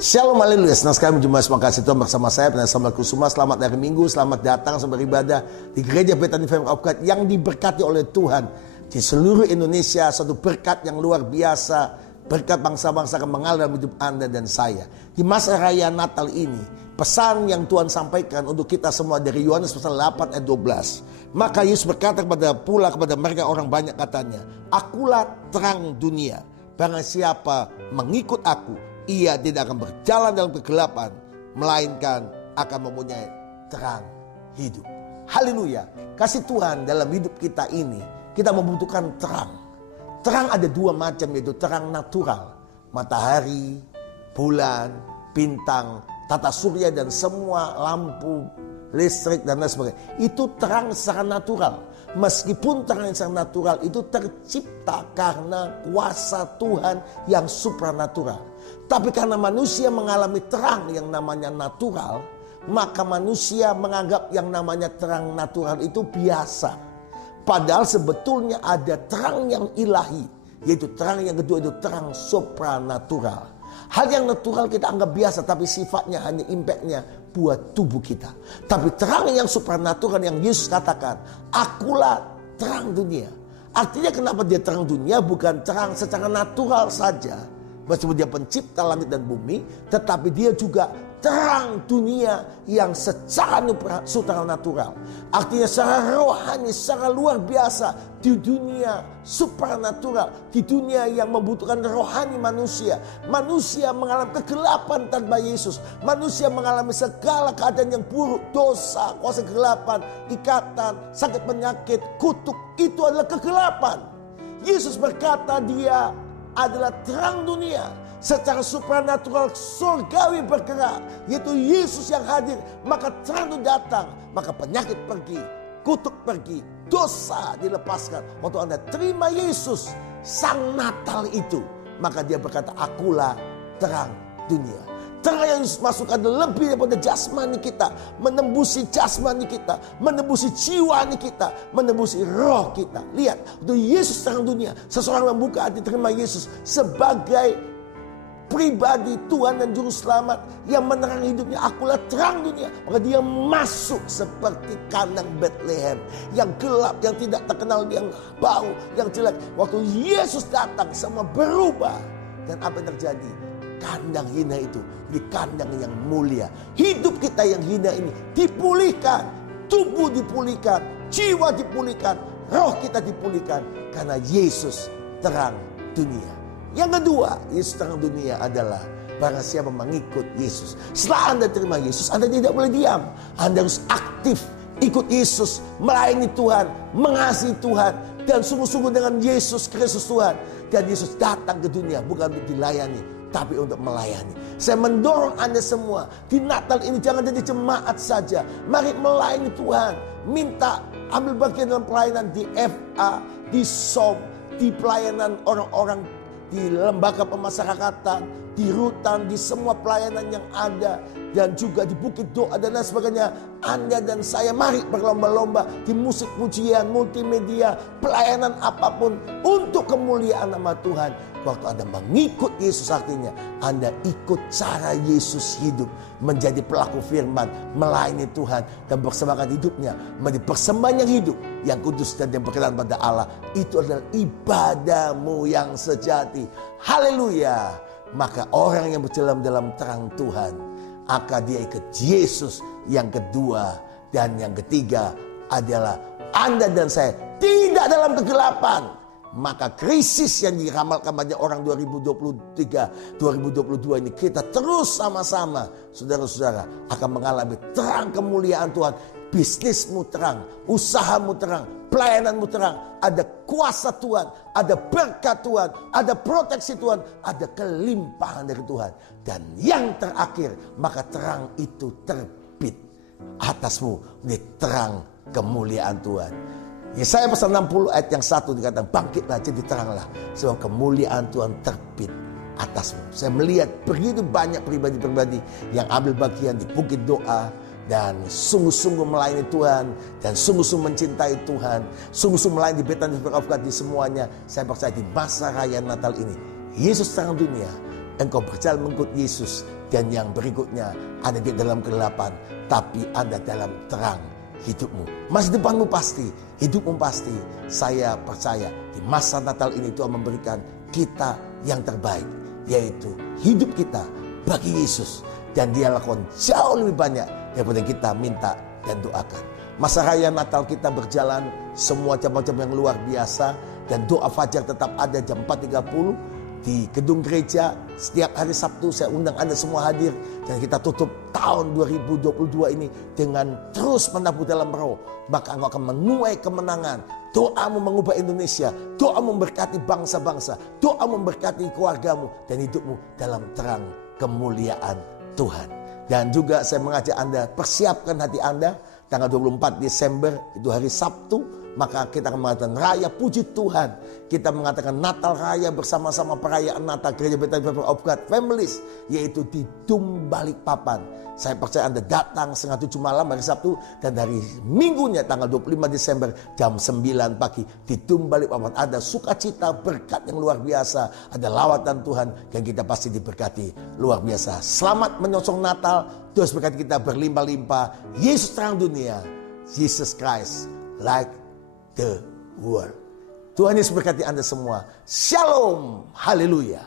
Shalom, haleluya. Senang sekali berjumpa. Terima kasih Tuhan bersama saya, Pendeta Samuel Kusuma. Selamat hari Minggu, selamat datang sampai beribadah di Gereja Bethany Family of God yang diberkati oleh Tuhan di seluruh Indonesia. Satu berkat yang luar biasa, berkat bangsa-bangsa akan mengalir dalam hidup Anda dan saya. Di masa raya Natal ini, pesan yang Tuhan sampaikan untuk kita semua dari Yohanes pasal 8 ayat 12. Maka Yesus berkata kepada mereka orang banyak katanya, "Akulah terang dunia. Barang siapa mengikut aku, ia tidak akan berjalan dalam kegelapan, melainkan akan mempunyai terang hidup." Haleluya. Kasih Tuhan dalam hidup kita ini, kita membutuhkan terang. Terang ada dua macam, yaitu terang natural. Matahari, bulan, bintang, tata surya dan semua lampu, listrik dan lain sebagainya. Itu terang secara natural. Meskipun terang secara natural itu tercipta karena kuasa Tuhan yang supranatural. Tapi karena manusia mengalami terang yang namanya natural, maka manusia menganggap yang namanya terang natural itu biasa. Padahal sebetulnya ada terang yang ilahi, yaitu terang yang kedua, itu terang supranatural. Hal yang natural kita anggap biasa, tapi sifatnya hanya impactnya buat tubuh kita. Tapi terang yang supranatural yang Yesus katakan, "Akulah terang dunia." Artinya kenapa dia terang dunia? Bukan terang secara natural saja, meskipun dia pencipta langit dan bumi, tetapi dia juga terang dunia yang secara supranatural. Artinya secara rohani, secara luar biasa di dunia supranatural, di dunia yang membutuhkan rohani manusia. Manusia mengalami kegelapan tanpa Yesus. Manusia mengalami segala keadaan yang buruk, dosa, kuasa kegelapan, ikatan, sakit penyakit, kutuk. Itu adalah kegelapan. Yesus berkata dia adalah terang dunia. Secara supranatural surgawi bergerak, yaitu Yesus yang hadir, maka terang itu datang, maka penyakit pergi, kutuk pergi, dosa dilepaskan. Waktu Anda terima Yesus sang Natal itu, maka dia berkata, "Akulah terang dunia." Terang yang masukkan lebih daripada jasmani kita, menembusi jasmani kita, menembusi jiwani kita, menembusi roh kita. Lihat, itu Yesus terang dunia. Seseorang membuka hati terima Yesus sebagai pribadi Tuhan dan Juru Selamat yang menerangi hidupnya. Akulah terang dunia. Maka dia masuk seperti kandang Bethlehem yang gelap, yang tidak terkenal, yang bau, yang jelek. Waktu Yesus datang, semua berubah. Dan apa yang terjadi? Kandang hina itu di kandang yang mulia. Hidup kita yang hina ini dipulihkan, tubuh dipulihkan, jiwa dipulihkan, roh kita dipulihkan, karena Yesus terang dunia. Yang kedua, Yesus terang dunia adalah barang siapa mengikut Yesus. Setelah Anda terima Yesus, Anda tidak boleh diam. Anda harus aktif ikut Yesus, melayani Tuhan, mengasihi Tuhan, dan sungguh-sungguh dengan Yesus Kristus Tuhan. Dan Yesus datang ke dunia bukan untuk dilayani, tapi untuk melayani. Saya mendorong Anda semua di Natal ini jangan jadi jemaat saja. Mari melayani Tuhan. Minta ambil bagian dalam pelayanan di FA, di SOM, di pelayanan orang-orang, di lembaga pemasyarakatan, di rutan, di semua pelayanan yang ada, dan juga di bukit doa dan lain sebagainya. Anda dan saya mari berlomba-lomba di musik pujian, multimedia, pelayanan apapun untuk kemuliaan nama Tuhan. Waktu Anda mengikut Yesus, artinya Anda ikut cara Yesus hidup, menjadi pelaku firman, melayani Tuhan, dan bersembahkan hidupnya menjadi persembahan yang hidup, yang kudus dan yang berkenan pada Allah. Itu adalah ibadahmu yang sejati. Haleluya. Maka orang yang berjalan dalam terang Tuhan, maka dia ikut Yesus. Yang kedua dan yang ketiga adalah Anda dan saya tidak dalam kegelapan. Maka krisis yang diramalkan banyak orang 2023, 2022 ini, kita terus sama-sama, saudara-saudara, akan mengalami terang kemuliaan Tuhan. Bisnismu terang, usahamu terang, pelayananmu terang. Ada kuasa Tuhan, ada berkat Tuhan, ada proteksi Tuhan, ada kelimpahan dari Tuhan. Dan yang terakhir, maka terang itu terbit atasmu, menjadi terang kemuliaan Tuhan. Yesaya pasal 60 ayat yang 1 dikatakan, "Bangkitlah, jadi teranglah, sebab kemuliaan Tuhan terbit atasmu." Saya melihat begitu banyak pribadi-pribadi yang ambil bagian di bukit doa, dan sungguh-sungguh melayani Tuhan, dan sungguh-sungguh mencintai Tuhan, sungguh-sungguh melayani di Bethany Family of God di semuanya. Saya percaya di masa raya Natal ini, Yesus terang dunia engkau berjalan mengikut Yesus. Dan yang berikutnya, Anda di dalam kegelapan, tapi Anda dalam terang hidupmu. Masa depanmu pasti, hidupmu pasti. Saya percaya di masa Natal ini Tuhan memberikan kita yang terbaik, yaitu hidup kita bagi Yesus. Dan Dia lakukan jauh lebih banyak daripada kita minta dan doakan. Masa raya Natal kita berjalan, semua jam-jam yang luar biasa. Dan doa fajar tetap ada jam 4.30 di gedung gereja. Setiap hari Sabtu saya undang Anda semua hadir. Dan kita tutup tahun 2022 ini dengan terus menabur dalam roh. Maka engkau akan menuai kemenangan. Doamu mengubah Indonesia. Doamu memberkati bangsa-bangsa. Doamu memberkati keluargamu dan hidupmu dalam terang kemuliaan Tuhan. Dan juga saya mengajak Anda, persiapkan hati Anda. Tanggal 24 Desember itu hari Sabtu. Maka kita akan mengatakan raya puji Tuhan. Kita mengatakan Natal Raya bersama-sama perayaan Natal Gereja Bethany Family of God Families, yaitu di Dum Balikpapan. Saya percaya Anda datang setengah 7 malam hari Sabtu. Dan hari Minggunya tanggal 25 Desember jam 9 pagi di Dum Balikpapan. Ada sukacita, berkat yang luar biasa. Ada lawatan Tuhan dan kita pasti diberkati luar biasa. Selamat menyongsong Natal. Terus berkat kita berlimpah-limpah. Yesus terang dunia. Jesus Christ like the world. Tuhan Yesus berkati Anda semua. Shalom. Haleluya.